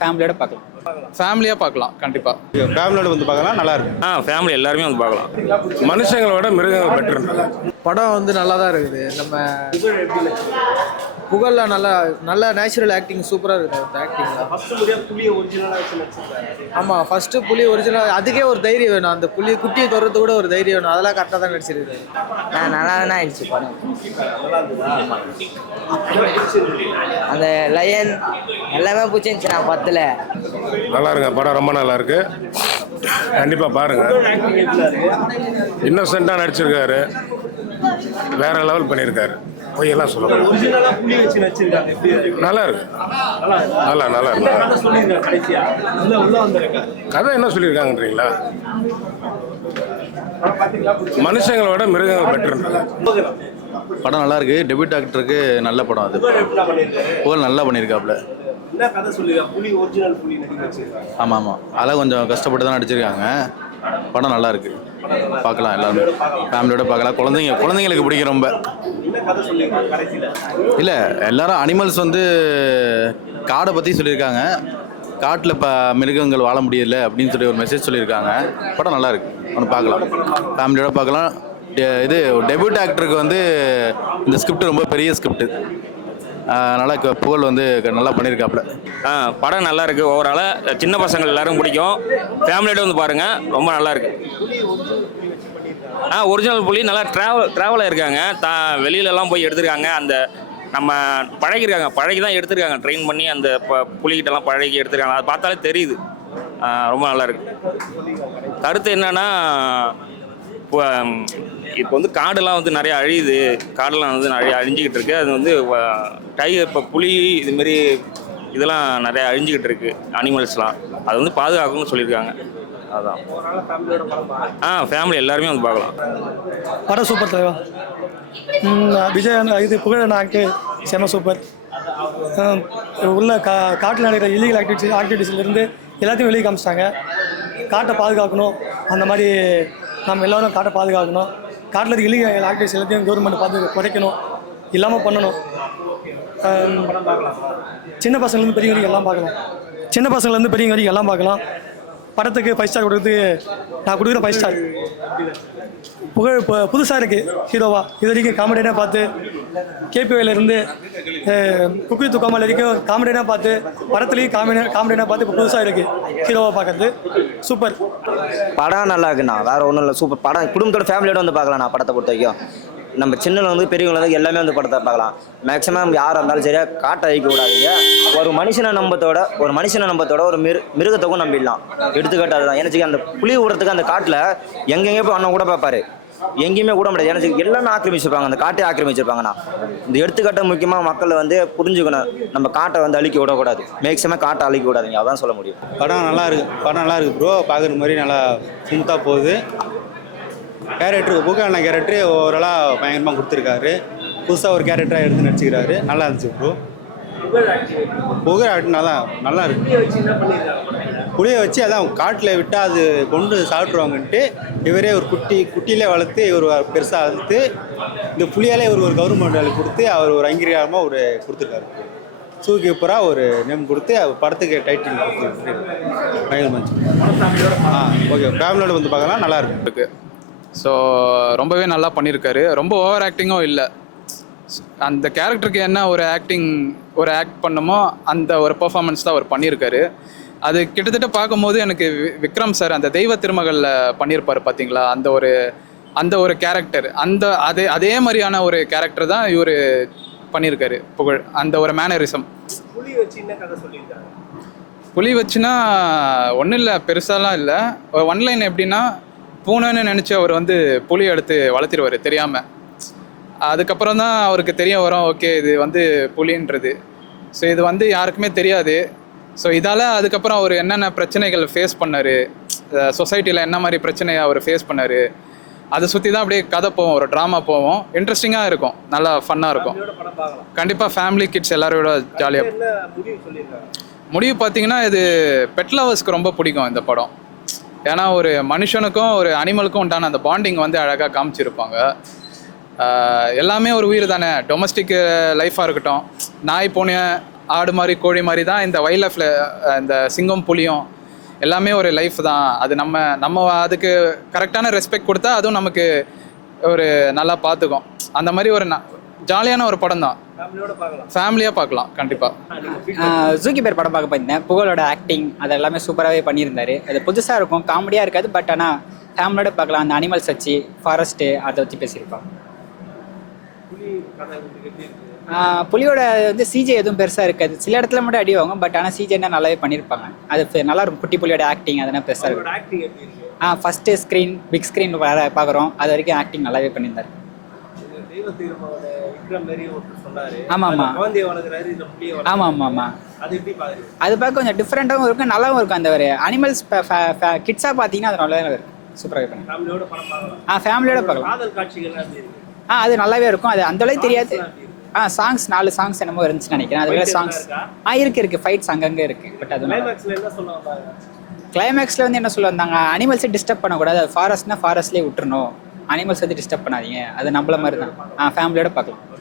ஃபேமிலியோட பார்க்கலாம். ஃபேமிலியாக பார்க்கலாம் கண்டிப்பாக ஃபேமிலியோட வந்து பார்க்கலாம் நல்லா இருக்கு. ஆ ஃபேமிலி எல்லாருமே வந்து பார்க்கலாம். மனுஷங்களோட மிருகங்கள் பெற்று படம் வந்து நல்லா தான் இருக்குது. நம்ம புகழில் நல்லா நல்ல நேச்சுரல் ஆக்டிங் சூப்பராக இருக்குது அந்த ஆக்டிங்லாம் ஆமாம் ஃபஸ்ட்டு புலி ஒரிஜினல் அதுக்கே ஒரு தைரியம் வேணும். அந்த புலி குட்டியை தொடர்றது கூட ஒரு தைரியம் வேணும். அதெல்லாம் கரெக்டாக தான் நடிச்சிருக்காரு. நான் நல்லா தானே ஆயிடுச்சு படம். அந்த லயன் எல்லாமே பிடிச்சிருந்துச்சு நான் பத்தில் நல்லா இருங்க படம் ரொம்ப நல்லா இருக்கு. கண்டிப்பா பாருங்க. இன்னசென்ட்டா நடிச்சிருக்காரு. வேற லெவல் பண்ணியிருக்காரு. பொய்யெல்லாம் சொல்ல நல்லா இருக்கு. நல்லா நல்லா இருக்கு. கதை என்ன சொல்லியிருக்காங்கன்றீங்களா? மனுஷங்களோட மிருகங்கள் பெற்று படம் நல்லா இருக்கு. டெபியூட் ஆக்டருக்கு நல்ல படம் அது. புகழ் நல்லா பண்ணியிருக்காப்ல ஆமாம் ஆமாம். அதெல்லாம் கொஞ்சம் கஷ்டப்பட்டு தான் நடிச்சிருக்காங்க. படம் நல்லா இருக்கு. பார்க்கலாம் எல்லாருமே. ஃபேமிலியோட பார்க்கலாம். குழந்தைங்க குழந்தைங்களுக்கு பிடிக்கும் ரொம்ப. இல்லை எல்லாரும் அனிமல்ஸ் வந்து காடை பற்றி சொல்லியிருக்காங்க. காட்டில் இப்போ மிருகங்கள் வாழ முடியல அப்படின்னு சொல்லி ஒரு மெசேஜ் சொல்லியிருக்காங்க. படம் நல்லா இருக்கு. ஒன்று பார்க்கலாம். ஃபேமிலியோட பார்க்கலாம். இது டெபியூட் ஆக்டருக்கு வந்து இந்த ஸ்கிரிப்ட் ரொம்ப பெரிய ஸ்கிரிப்ட் அதனால் க- புகழ் வந்து க- நல்லா பண்ணியிருக்காப்புல. ஆ படம் நல்லா இருக்கு. ஓவராலாக சின்ன பசங்கள் எல்லாரும் பிடிக்கும். ஃபேமிலியோட வந்து பாருங்கள் ரொம்ப நல்லா இருக்கு. ஆ ஒரிஜினல் புலி நல்லா ட்ராவல் ட்ராவலாக இருக்காங்க தா வெளியிலலாம் போய் எடுத்திருக்காங்க. அந்த நம்ம பழகிருக்காங்க. பழகி தான் எடுத்திருக்காங்க. ட்ரெயின் பண்ணி அந்த ப புலிகிட்டலாம் பழகி எடுத்திருக்காங்க. அது பார்த்தாலே தெரியுது. ரொம்ப நல்லா இருக்கு கருத்து என்னன்னா இப்போ இப்போ வந்து காடெல்லாம் வந்து நிறைய அழியுது. காடெல்லாம் வந்து நிறைய அழிஞ்சிக்கிட்டு இருக்கு அது வந்து டைகர் இப்போ புலி இதுமாரி இதெல்லாம் நிறைய அழிஞ்சிக்கிட்டு இருக்கு அனிமல்ஸ்லாம் அது வந்து பாதுகாக்கணும்னு சொல்லியிருக்காங்க. அதான். ஆ ஃபேமிலி எல்லாருமே வந்து பார்க்கலாம். படம் சூப்பர் தலைவா. விஜய் இது புகழ் ஆக்டு செம சூப்பர். உள்ள கா காட்டில் நடக்கிற இல்லீகல் ஆக்டிவிட்டிஸ் ஆக்டிவிட்டீஸ்லேருந்து எல்லாத்தையும் வெளியே காமிச்சிட்டாங்க. காட்டை பாதுகாக்கணும். அந்த மாதிரி நம்ம எல்லாரும் காட்டை பாதுகாக்கணும். காட்டில் இருக்க இல்லீகல் ஆக்டிவிட்டிஸ் எல்லாத்தையும் கவர்மெண்ட் பார்த்து குறைக்கணும். இல்லாமல் பண்ணணும். சின்ன பசங்கள்லேருந்து பெரியவங்க வரைக்கும் எல்லாம் பார்க்கலாம். சின்ன பசங்கள்லேருந்து பெரியவங்க வரைக்கும் எல்லாம் பார்க்கலாம். படத்துக்கு ஃபைவ் ஸ்டார் கொடுக்குறது நான் கொடுக்குறேன் ஃபைவ் ஸ்டார் புகழ் இப்போ புதுசாக இருக்குது ஹீரோவா. இது வரைக்கும் காமெடியாக பார்த்து கேபிஓல இருந்து குப்பி தூக்காமல் வரைக்கும் காமெடியாக பார்த்து படத்துலேயும் காமெடி காமெடியாக பார்த்து இப்போ புதுசாக இருக்குது ஹீரோவாக பார்க்கறது. சூப்பர் படம் நல்லா இருக்குண்ணா. வேறு ஒன்றும் இல்லை. சூப்பர் படம் குடும்பத்தோட ஃபேமிலியோட வந்து பார்க்கலாம் நான் படத்தை பொறுத்த வரைக்கும். நம்ம சின்னல வந்து பெரியவங்கள வந்து எல்லாமே வந்து படத்தை பார்க்கலாம். மேக்ஸிமம் யாராக இருந்தாலும் சரியா காட்டை அழிக்க கூடாதுங்க. ஒரு மனுஷனை நம்பத்தோட ஒரு மனுஷனை நம்பத்தோட ஒரு மிரு மிருகத்தக்கும் நம்பிடலாம். எடுத்துக்காட்டு அதுதான். எனக்கு அந்த புளி விடுறதுக்கு அந்த காட்டில் எங்கெங்கே போய் அண்ணன் கூட பார்ப்பாரு. எங்கேயுமே கூட முடியாது. எனக்கு எல்லாமே ஆக்கிரமிச்சிருப்பாங்க. அந்த காட்டை ஆக்கிரமிச்சிருப்பாங்கண்ணா. இந்த எடுத்துக்காட்டை முக்கியமாக மக்கள் வந்து புரிஞ்சுக்கணும். நம்ம காட்டை வந்து அழிக்க விடக்கூடாது. மேக்ஸிமம் காட்டை அழிக்க கூடாதுங்க அதான் சொல்ல முடியும். படம் நல்லா இருக்கு. படம் நல்லா இருக்கு ப்ரோ பார்க்குற மாதிரி நல்லா ஸ்மூத்தாக போகுது. கேரக்டர் புகான கேரக்டர் ஓவராலாக பயங்கரமாக கொடுத்துருக்காரு. புதுசாக ஒரு கேரக்டராக எடுத்து நடிச்சுக்கிறாரு. நல்லா இருந்துச்சு ப்ரோ புகழ் ஆக்டர் நல்லா நல்லா இருக்கு. புளிய வச்சு அதான் காட்டில் விட்டால் அது கொண்டு சாப்பிட்ருவாங்கன்ட்டு இவரே ஒரு குட்டி குட்டியிலே வளர்த்து இவர் பெருசாக வளர்த்து இந்த புளியாலே இவர் ஒரு கவர்மெண்ட் வேலை கொடுத்து அவர் ஒரு அங்கீகாரமாக ஒரு கொடுத்துருக்காரு. ஷூ கீப்பராக ஒரு நேம் கொடுத்து அவர் படத்துக்கு டைட்டில் கொடுத்துருக்கு பயங்கரமாக ஆ ஓகே ஃபேமிலியோட வந்து பார்க்கலாம். நல்லா இருக்கு. இருக்கு. ஸோ ரொம்பவே நல்லா பண்ணியிருக்காரு ரொம்ப ஓவர் ஆக்டிங்கும் இல்லை. அந்த கேரக்டருக்கு என்ன ஒரு ஆக்டிங் ஒரு ஆக்ட் பண்ணுமோ அந்த ஒரு பெர்ஃபார்மன்ஸ் தான் அவர் பண்ணியிருக்காரு அது கிட்டத்தட்ட பார்க்கும்போது எனக்கு விக்ரம் சார் அந்த தெய்வ திருமகளில் பண்ணியிருப்பார் பார்த்தீங்களா அந்த ஒரு அந்த ஒரு கேரக்டர் அந்த அதே அதே மாதிரியான ஒரு கேரக்டர் தான் இவர் பண்ணியிருக்காரு புகழ் அந்த ஒரு மேனரிசம் புலி வச்சுன்னா ஒன்றும் இல்லை. பெருசாலாம் இல்லை ஒன்லைன் எப்படின்னா பூனைன்னு நினச்சி அவர் வந்து புலி எடுத்து வளர்த்திருவார் தெரியாமல் அதுக்கப்புறம் தான் அவருக்கு தெரிய வரும் ஓகே இது வந்து புலின்றது. ஸோ இது வந்து யாருக்குமே தெரியாது. ஸோ இதால் அதுக்கப்புறம் அவர் என்னென்ன பிரச்சனைகள் ஃபேஸ் பண்ணார்? சொசைட்டியில் என்ன மாதிரி பிரச்சனையை அவர் ஃபேஸ் பண்ணார்? அதை சுற்றி தான் அப்படியே கதை போவோம் ஒரு ட்ராமா போவோம் இன்ட்ரெஸ்டிங்காக இருக்கும். நல்லா ஃபன்னாக இருக்கும். கண்டிப்பாக ஃபேமிலி கிட்ஸ் எல்லாரோட ஜாலியாக முடிவு பார்த்தீங்கன்னா இது பெட் லவர்ஸ்க்கு ரொம்ப பிடிக்கும் இந்த படம். ஏன்னா ஒரு மனுஷனுக்கும் ஒரு அனிமலுக்கும் உண்டான அந்த பாண்டிங் வந்து அழகாக காமிச்சிருப்பாங்க. எல்லாமே ஒரு உயிர் தானே? டொமஸ்டிக் லைஃபாக இருக்கட்டும். நாய் போன ஆடு மாதிரி கோழி மாதிரி தான் இந்த வைல்ட் லைஃப்ல இந்த சிங்கம் புலியும் எல்லாமே ஒரு லைஃப் தான். அது நம்ம நம்ம அதுக்கு கரெக்டான ரெஸ்பெக்ட் கொடுத்தா அதுவும் நமக்கு ஒரு நல்லா பார்த்துக்கும் அந்த மாதிரி ஒரு ஜாலியான ஒரு படம் தான். ஃபேமிலியாக பார்க்கலாம். கண்டிப்பாக ஜூக்கி பேர் படம் பார்க்க போயிருந்தேன். புகழோட ஆக்டிங் அது எல்லாமே சூப்பராகவே பண்ணியிருந்தாரு. அது புதுசாக இருக்கும் காமெடியாக இருக்காது பட் ஆனால் ஃபேமிலியோட பார்க்கலாம். அந்த அனிமல்ஸ் வச்சு ஃபாரஸ்ட்டு அதை வச்சு பேசியிருப்பான் புலியோட வந்து சிஜே எதுவும் பெருசாக இருக்காது. சில இடத்துல மட்டும் அடி வாங்கும் பட் ஆனால் சிஜேன்னா நல்லாவே பண்ணியிருப்பாங்க. அது நல்லா இருக்கும். குட்டி புலியோட ஆக்டிங் அதெல்லாம் பெருசாக இருக்கும். ஆ ஃபஸ்ட்டு ஸ்க்ரீன் பிக் ஸ்க்ரீன் வர பார்க்குறோம். அது வரைக்கும் ஆக்டிங் நல்லாவே பண்ணியிருந்தாரு. ஆமாம் ஆமாம் ஆமாம் ஆமாம் ஆமாம் அது பார்க்க கொஞ்சம் டிஃப்ரெண்ட்டாகவும் இருக்கும் நல்லாவும் இருக்கும் அந்த ஒரு அனிமல்ஸ் கிட்ஸாக பார்த்தீங்கன்னா அது நல்லாவே இருக்கும் சூப்பராகவே பண்ணி ஆ ஃபேமிலியோட பார்க்கலாம். ஆ அது நல்லாவே இருக்கும். அது அந்த அளவுக்கு தெரியாது. ஆ சாங்ஸ் நாலு சாங்ஸ் என்னமோ இருந்துச்சுன்னு நினைக்கிறேன். அது வேற சாங்ஸ் ஆ இருக்கு இருக்கு. ஃபைட்ஸ் அங்கங்கே இருக்கு. பட் அது கிளைமேக்ஸில் வந்து என்ன சொல்ல வந்தாங்க? அனிமல்ஸை டிஸ்டர்ப் பண்ணக்கூடாது. அது ஃபாரஸ்ட்னா ஃபாரஸ்ட்லேயே விட்டுறணும். அனிமல்ஸ் வந்து டிஸ்டர்ப் பண்ணாதீங்க. அது நம்மள மாதிரி தான் ஆ ஃபேமிலியோட பார்க்கலாம்.